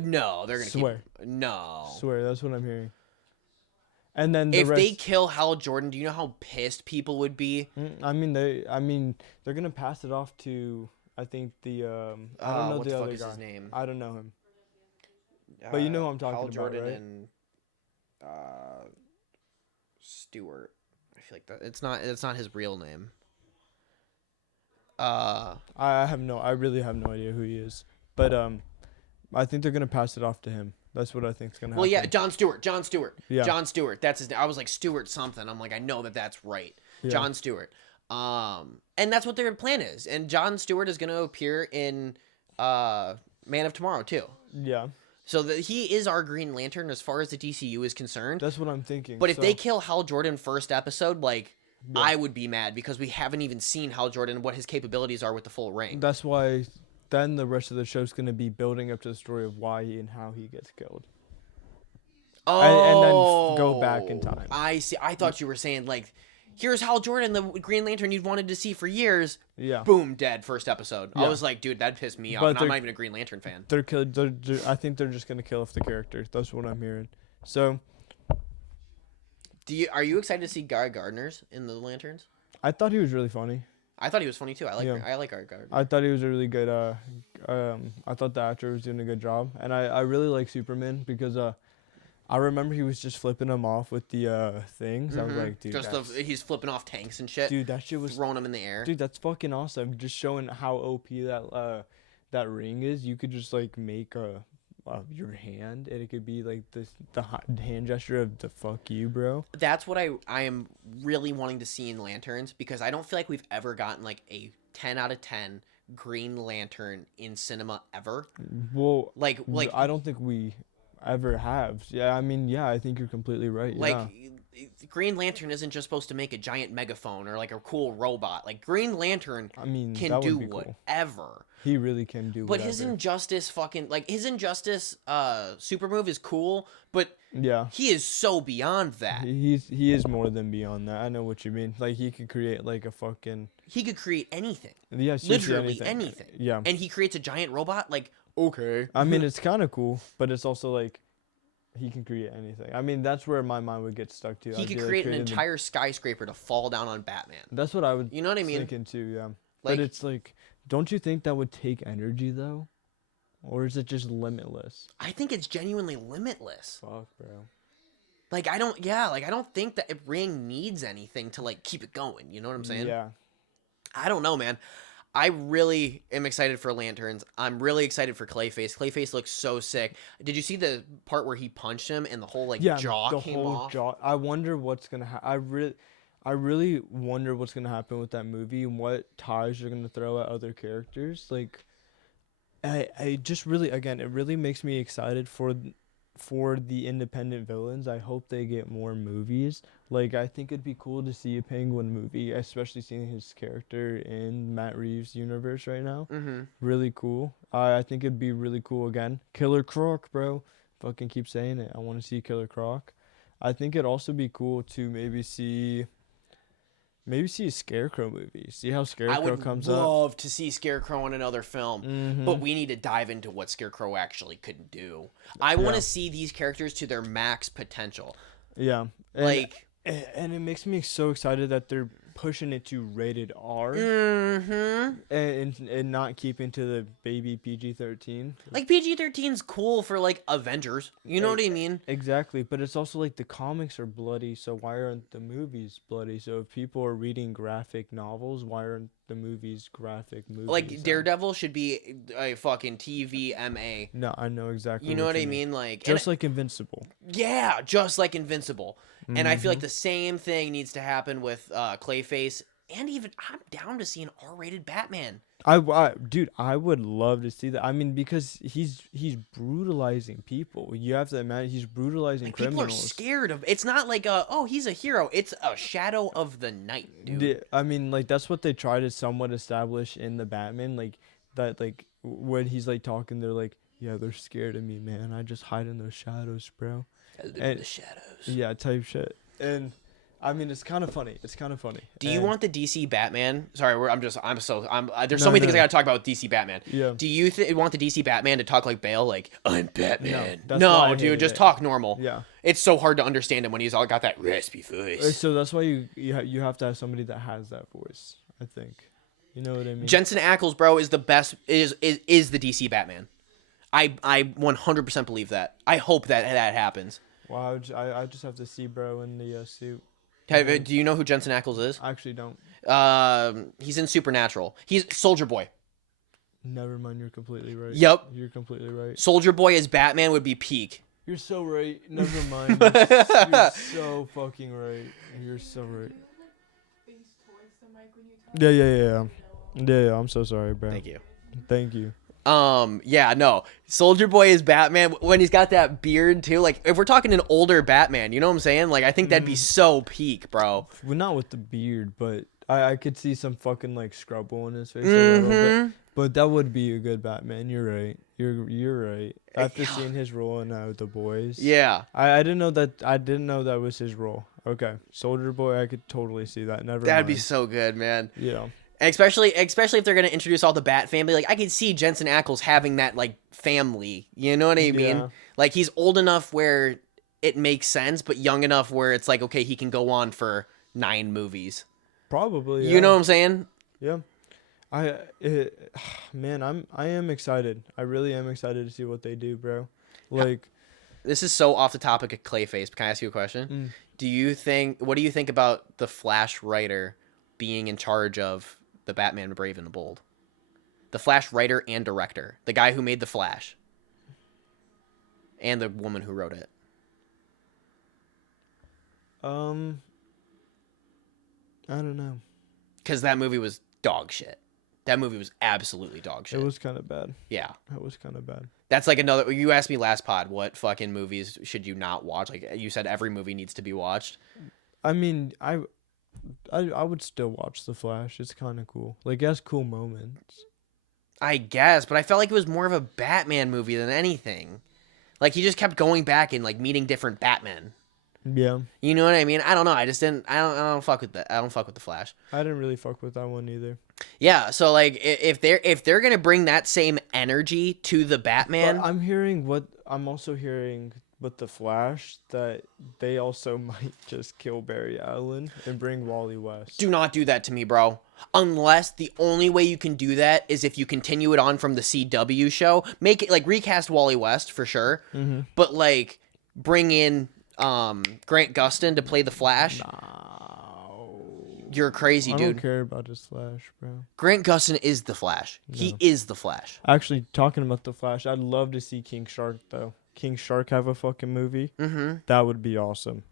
No, they're gonna Swear. No. Swear, that's what I'm hearing. And then if they kill Hal Jordan, do you know how pissed people would be? I mean, they're gonna pass it off to, I think I don't know what the fuck other is guy. his name? I don't know him. But you know who I'm talking Hal about, Jordan right? and Stewart. I feel like that it's not his real name. I really have no idea who he is. But I think they're gonna pass it off to him. That's what I think is gonna happen. Well, yeah, Jon Stewart. Yeah. Jon Stewart. That's his name. I was like Stewart something. I'm like, I know that's right. Yeah. Jon Stewart. And that's what their plan is. And Jon Stewart is gonna appear in Man of Tomorrow too. Yeah. So he is our Green Lantern as far as the DCU is concerned. That's what I'm thinking. But if they kill Hal Jordan first episode, like, I would be mad because we haven't even seen Hal Jordan, what his capabilities are with the full ring. That's why then the rest of the show's going to be building up to the story of why and how he gets killed. Oh. And then go back in time. I see. I thought you were saying, like, here's Hal Jordan, the Green Lantern you've wanted to see for years. Yeah. Boom, dead first episode. Yeah. I was like, dude, that pissed me off. But And I'm not even a Green Lantern fan. I think they're just going to kill off the character. That's what I'm hearing. So... Are you excited to see Guy Gardner's in the Lanterns? I thought he was really funny. I thought he was funny too. I like Guy Gardner. I thought he was a really good. I thought the actor was doing a good job, and I really like Superman because I remember he was just flipping them off with the things. I was like, dude, he's flipping off tanks and shit. dude, that shit was throwing them in the air. Dude, that's fucking awesome. Just showing how OP that ring is. You could just like make your hand, and it could be like the hand gesture of the fuck you, bro. That's what I am really wanting to see in Lanterns, because I don't feel like we've ever gotten like a 10 out of 10 Green Lantern in cinema ever. Well, like I don't think we ever have. Yeah, I mean, yeah, I think you're completely right. Like, yeah. Green Lantern isn't just supposed to make a giant megaphone or like a cool robot. Like, Green Lantern can do whatever. He really can do but whatever. His Injustice super move is cool, but yeah, he is so beyond that. He is more than beyond that. I know what you mean. Like, he could create like a fucking... He could create anything. Yeah, literally anything. Yeah. And he creates a giant robot, like, okay. I mean, it's kind of cool, but it's also like... He can create anything. I mean, that's where my mind would get stuck to. He could create an entire skyscraper to fall down on Batman. That's what I would. You know what I mean? Thinking too, yeah. Like, but it's like, don't you think that would take energy though, or is it just limitless? I think it's genuinely limitless. Fuck, bro. Like, I don't think that Ring needs anything to like keep it going. You know what I'm saying? Yeah. I don't know, man. I really am excited for Lanterns. I'm really excited for Clayface. Clayface looks so sick. Did you see the part where he punched him and the whole like jaw came off? Jaw. I wonder what's gonna happen. I really wonder what's gonna happen with that movie and what ties they're gonna throw at other characters. Like, I just really, again, it really makes me excited for the independent villains. I hope they get more movies. Like, I think it'd be cool to see a Penguin movie, especially seeing his character in Matt Reeves' universe right now. Mm-hmm. Really cool. I think it'd be really cool again. Killer Croc, bro. Fucking keep saying it. I want to see Killer Croc. I think it'd also be cool to maybe see a Scarecrow movie. See how Scarecrow comes up. I would love to see Scarecrow in another film, but we need to dive into what Scarecrow actually could do. I want to see these characters to their max potential. Yeah. And it makes me so excited that they're pushing it to rated R. And not keeping to the baby PG-13. Like, PG-13's cool for like Avengers. You know what I mean? Exactly, but it's also like the comics are bloody, so why aren't the movies bloody? So if people are reading graphic novels, why aren't the movies graphic movies? Like, Daredevil should be a fucking TVMA. No, I know exactly. You know what I mean? Like, just like Invincible. Yeah, just like Invincible. And I feel like the same thing needs to happen with Clayface, and even I'm down to see an R-rated Batman. Dude, I would love to see that. I mean, because he's brutalizing people. You have to imagine he's brutalizing criminals. People are scared of. It's not like he's a hero. It's a shadow of the night, dude. Yeah, I mean, like, that's what they try to somewhat establish in the Batman. Like that, like when he's like talking, they're like, yeah, they're scared of me, man. I just hide in those shadows, bro. In the shadows. Yeah, type shit. And I mean, it's kind of funny. Do you want the DC Batman? Sorry, there's so many things I gotta talk about with DC Batman. Yeah. Do you want the DC Batman to talk like Bale, like, I'm Batman? No, dude, just talk normal. Yeah. It's so hard to understand him when he's all got that raspy voice. So that's why you have to have somebody that has that voice, I think. You know what I mean? Jensen Ackles, bro, is the best. Is the DC Batman. I 100% believe that. I hope that happens. Wow, I just have to see bro in the suit. Do you know who Jensen Ackles is? I actually don't. He's in Supernatural. He's Soldier Boy. Never mind, you're completely right. Yep. You're completely right. Soldier Boy as Batman would be peak. You're so right. Never mind. You're so fucking right. You're so right. Yeah, I'm so sorry, bro. Thank you. Yeah, no. Soldier Boy is Batman when he's got that beard too. Like, if we're talking an older Batman, you know what I'm saying? Like, I think that'd be so peak, bro. Well, not with the beard, but I could see some fucking like scrubble in his face a little bit. But that would be a good Batman. You're right. You're right. After seeing his role in The Boys. Yeah. I didn't know that. I didn't know that was his role. Okay, Soldier Boy. I could totally see that. That'd be so good, man. Yeah. Especially if they're gonna introduce all the Bat family, like I could see Jensen Ackles having that like family. You know what I mean? Yeah. Like, he's old enough where it makes sense, but young enough where it's like, okay, he can go on for 9 movies. Probably. Yeah. You know what I'm saying? Yeah. Man, I am excited. I really am excited to see what they do, bro. Like, This is so off the topic of Clayface. But can I ask you a question? What do you think about the Flash writer being in charge of the Batman Brave and the Bold? The Flash writer and director, the guy who made the Flash, and the woman who wrote it. I don't know. Because that movie was dog shit. That movie was absolutely dog shit. It was kind of bad. Yeah. It was kind of bad. That's like another. You asked me last pod, what fucking movies should you not watch? Like you said, every movie needs to be watched. I mean, I would still watch The Flash. It's kind of cool. Like, it has cool moments. I guess, but I felt like it was more of a Batman movie than anything. Like he just kept going back and like meeting different Batmen. Yeah. You know what I mean? I don't know. I just didn't. I don't fuck with that. I don't fuck with the Flash. I didn't really fuck with that one either. Yeah. So like, if they're gonna bring that same energy to the Batman, But I'm also hearing with the Flash that they also might just kill Barry Allen and bring Wally West. do not do that to me, bro. Unless the only way you can do that is if you continue it on from the CW show. Make it like recast Wally West for sure, but like bring in Grant Gustin to play the Flash. You're crazy, I dude. don't care about his Flash, bro. Grant Gustin is the Flash. He is the Flash. Actually, talking about the Flash, I'd love to see King Shark though. King Shark have a fucking movie. That would be awesome.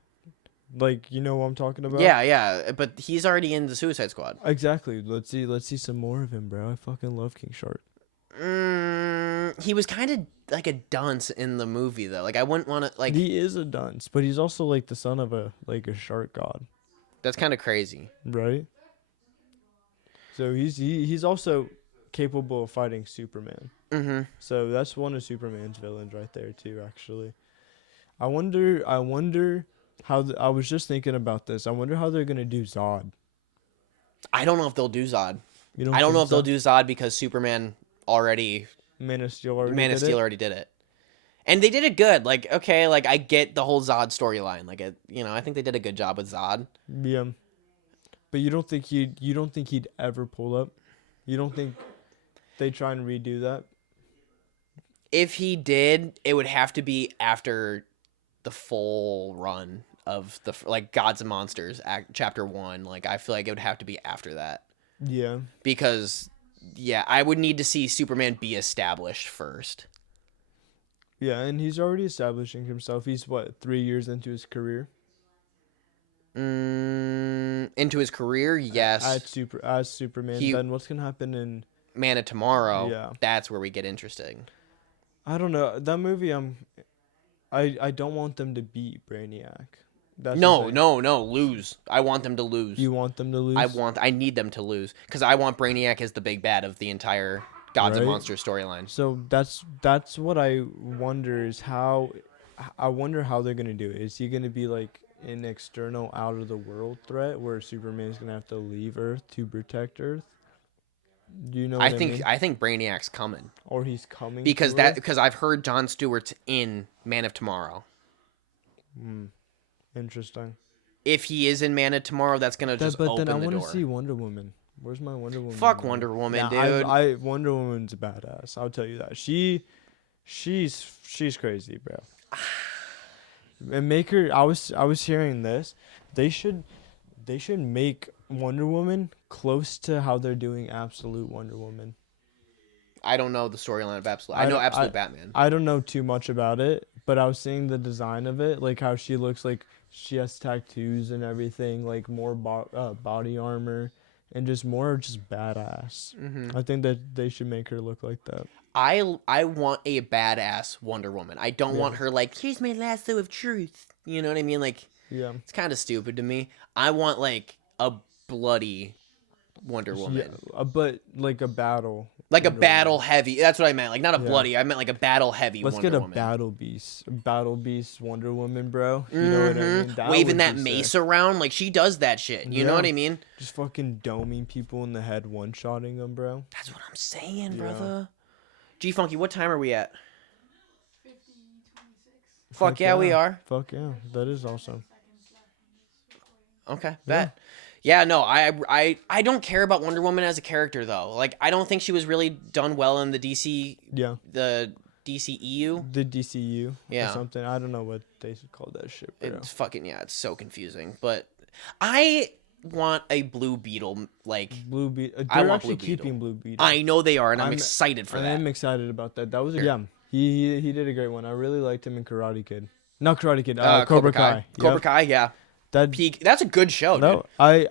Like, you know what I'm talking about? Yeah, but he's already in the Suicide Squad. Exactly. Let's see some more of him, bro. I fucking love King Shark. He was kind of like a dunce in the movie though. Like I wouldn't want to like. He is a dunce, but he's also like the son of a shark god, That's kind of crazy. right? So he's also capable of fighting Superman. So that's one of Superman's villains right there too. Actually, I wonder how I was just thinking about this. I wonder how they're gonna do Zod. I don't know if they'll do Zod. You don't I don't think know if they'll Zod- do Zod because Superman already. Man of Steel already Man of did Steel it? already did it, and they did it good. Like okay, like I get the whole Zod storyline. Like I think they did a good job with Zod. Yeah, but you don't think he'd ever pull up? You don't think they try and redo that? If he did, it would have to be after the full run of the like Gods and Monsters chapter 1. Like I feel like it would have to be after that Yeah. because yeah, I would need to see Superman be established first. Yeah, and he's already establishing himself. He's 3 years into his career? Into his career, yes. As Superman. Then what's gonna happen in? Man of Tomorrow. Yeah. That's where we get interesting. I don't know that movie. I don't want them to beat Brainiac. That's the thing. No, lose. I want them to lose. You want them to lose? I need them to lose because I want Brainiac as the big bad of the entire Gods and Right. Monsters storyline. So that's what I wonder is how. I wonder how they're gonna do it. Is he gonna be like an external out of the world threat where Superman's gonna have to leave Earth to protect Earth? Do you know? What I mean? I think Brainiac's coming Or he's coming because to Earth? because I've heard Jon Stewart's in Man of Tomorrow. Interesting. If he is in Man of Tomorrow, that's gonna just But open then I the want door. to see Wonder Woman. Where's my Wonder Woman? Fuck movie? Wonder Woman, Nah, dude. I Wonder Woman's badass. I'll tell you that. She's crazy, bro. And make her. I was hearing this. They should make Wonder Woman close to how they're doing Absolute Wonder Woman. I don't know the storyline of Absolute. I know Absolute Batman. I don't know too much about it, but I was seeing the design of it, like how she looks like she has tattoos and everything, like more body armor and just badass. I think that they should make her look like that. I want a badass Wonder Woman. I don't want her like, here's my lasso of truth. You know what I mean? Like, Yeah. it's kind of stupid to me. I want like a bloody Wonder Woman. Yeah, but like a battle. Like a Wonder battle heavy. That's what I meant. Like not a bloody. I meant like a battle heavy Let's Wonder get a Woman. battle beast Wonder Woman, bro. You know what I mean? Waving would that be mace sick. around. Like she does that shit. You know Yeah. what I mean? Just fucking doming people in the head, one-shotting them, bro. That's what I'm saying, brother. G Funky, what time are we at? 50:26. Fuck yeah, we are. Fuck yeah, that is awesome. Okay, bet. Yeah, no, I don't care about Wonder Woman as a character though. Like I don't think she was really done well in the DC Yeah. the DCEU. The DCU Yeah. or something. I don't know what they call that shit, bro. It's fucking it's so confusing. But I want a Blue Beetle Blue Beetle. I They're want actually Blue Beetle. keeping Blue Beetle. I know they are, and I'm excited for that. I'm excited about that. That was yeah. He did a great one. I really liked him in Karate Kid. Not Karate Kid. Cobra Kai. Cobra Yep. Kai, yeah. That Peak. That's a good show, dude. no, I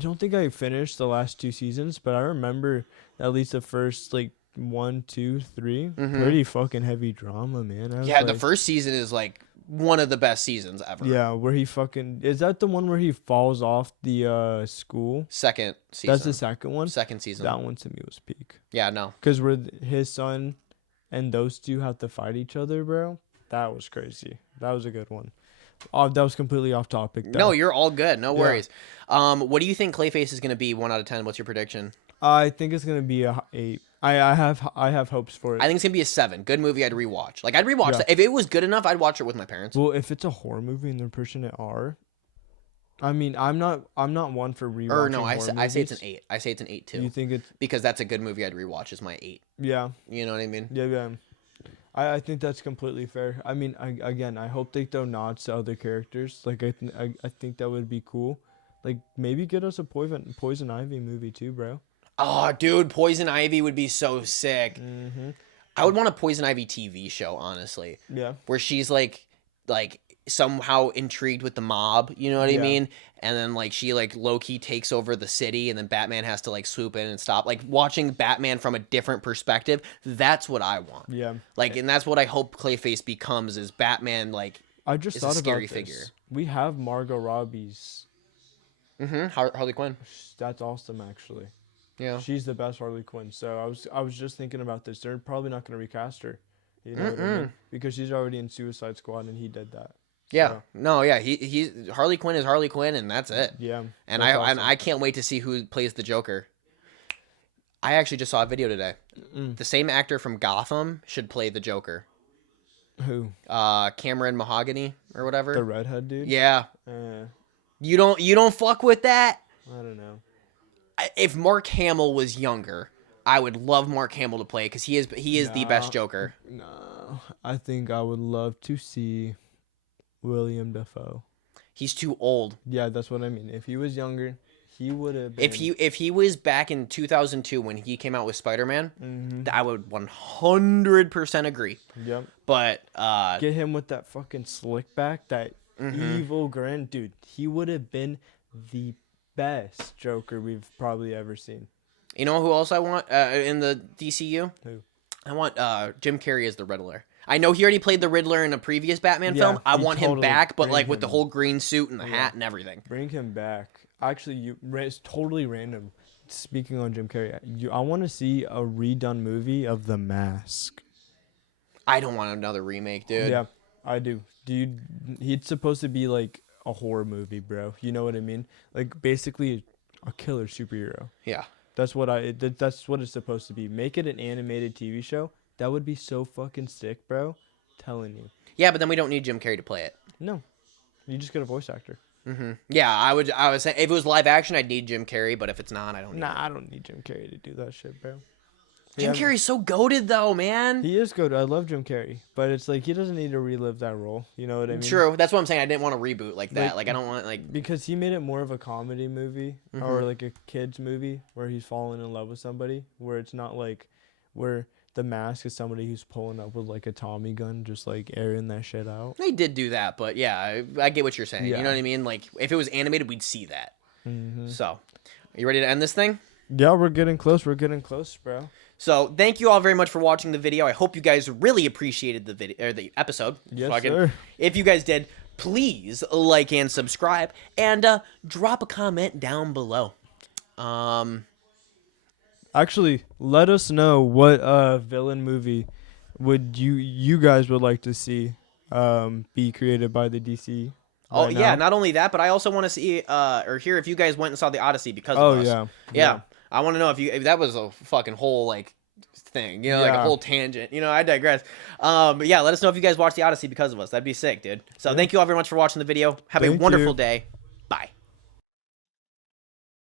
don't think I finished the last 2 seasons, but I remember at least the first like 1, 2, 3. Pretty fucking heavy drama, man. I was Yeah, the like- first season is like one of the best seasons ever. Yeah, where he fucking is that the one where he falls off the school? Second season. That's the second one. Second season. That one to me was peak. Yeah, no. Cause where his son and those two have to fight each other, bro. That was crazy. That was a good one. That was completely off topic. Though. No, you're all good. No worries. What do you think Clayface is going to be 1 out of 10? What's your prediction? I think it's gonna be a 8. I have hopes for it. I think it's going to be a 7. Good movie I'd rewatch. Like, I'd rewatch Yeah. that. If it was good enough, I'd watch it with my parents. Well, if it's a horror movie and they're pushing it R, I mean, I'm not one for rewatching. Or no, horror I say it's an movies. 8. I say it's an 8 too. You think it's Because that's a good movie I'd rewatch is my 8. yeah. You know what I mean? Yeah. I think that's completely fair. I mean, I hope they throw nods to other characters. Like, I think that would be cool. Like, maybe get us a Poison Ivy movie too, bro. Oh, dude, Poison Ivy would be so sick. Mm-hmm. I would want a Poison Ivy TV show, honestly. Yeah. Where she's like somehow intrigued with the mob, you know what I Yeah. mean? And then like she like low-key takes over the city and then Batman has to like swoop in and stop. Like watching Batman from a different perspective, that's what I want. Yeah. Like, and that's what I hope Clayface becomes is Batman like I just is a thought scary about figure. this. We have Margot Robbie's. Harley Quinn. That's awesome, actually. Yeah. She's the best Harley Quinn. So I was just thinking about this. They're probably not going to recast her. You know what I mean? Because she's already in Suicide Squad and he did that. Yeah. So, No, yeah, he's Harley Quinn is Harley Quinn and that's it. yeah. And that's and awesome. I can't wait to see who plays the Joker. I actually just saw a video today. The same actor from Gotham should play the Joker. Who? Cameron Mahogany or whatever. The redhead dude? Yeah. Uh, You don't fuck with that? I don't know. If Mark Hamill was younger, I would love Mark Hamill to play because he is the best Joker. No. I think I would love to see William Dafoe. He's too old. Yeah, that's what I mean. If he was younger, he would have been. If he was back in 2002 when he came out with Spider-Man, Mhm. I would 100% agree. Yep. But Get him with that fucking slick back, that Mm-hmm. evil grin. Dude, he would have been the best Joker we've probably ever seen. you know who else I want in the DCU? Who? I want Jim Carrey as the Riddler. I know he already played the Riddler in a previous Batman Yeah, film. I he want him totally back, but bring like with the him- whole green suit and the hat and everything. Bring him back. Actually, it's totally random. Speaking on Jim Carrey, I want to see a redone movie of The Mask. I don't want another remake, dude. Yeah, I do. Dude, he's supposed to be like a horror movie, bro. You know what I mean? Like basically a killer superhero. Yeah. That's what that's what it's supposed to be. Make it an animated TV show. That would be so fucking sick, bro. Telling you. Yeah, but then we don't need Jim Carrey to play it. No. You just get a voice actor. Yeah, I would say if it was live action, I'd need Jim Carrey, but if it's not, I don't need Nah, it. I don't need Jim Carrey to do that shit, bro. Jim Carrey's so goated though, man. He is good. I love Jim Carrey, but it's like he doesn't need to relive that role. You know what I mean? True. That's what I'm saying. I didn't want to reboot like that. Like- Like I don't want like Because he made it more of a comedy movie or like a kids movie where he's falling in love with somebody, where it's not like where the mask is somebody who's pulling up with like a Tommy gun, just like airing that shit out. they did do that, but yeah, I get what you're saying. You Yeah. know what I mean? Like if it was animated, we'd see that. So, are you ready to end this thing? Yeah, we're getting close. We're getting close, bro. So, thank you all very much for watching the video. I hope you guys really appreciated the video or the episode. Yes, Fucking- sir. If you guys did, please like and subscribe and drop a comment down below. Actually, let us know what villain movie would you guys would like to see be created by the DC. Oh right yeah, now. not only that, but I also want to see or hear if you guys went and saw the Odyssey because of Oh us. yeah. Yeah. I want to know if that was a fucking whole like thing, you know, like a Yeah. whole tangent. You know, I digress. But yeah, let us know if you guys watched the Odyssey because of us. That'd be sick, dude. So thank you all very much for watching the video. Have a Thank wonderful you. day. Bye.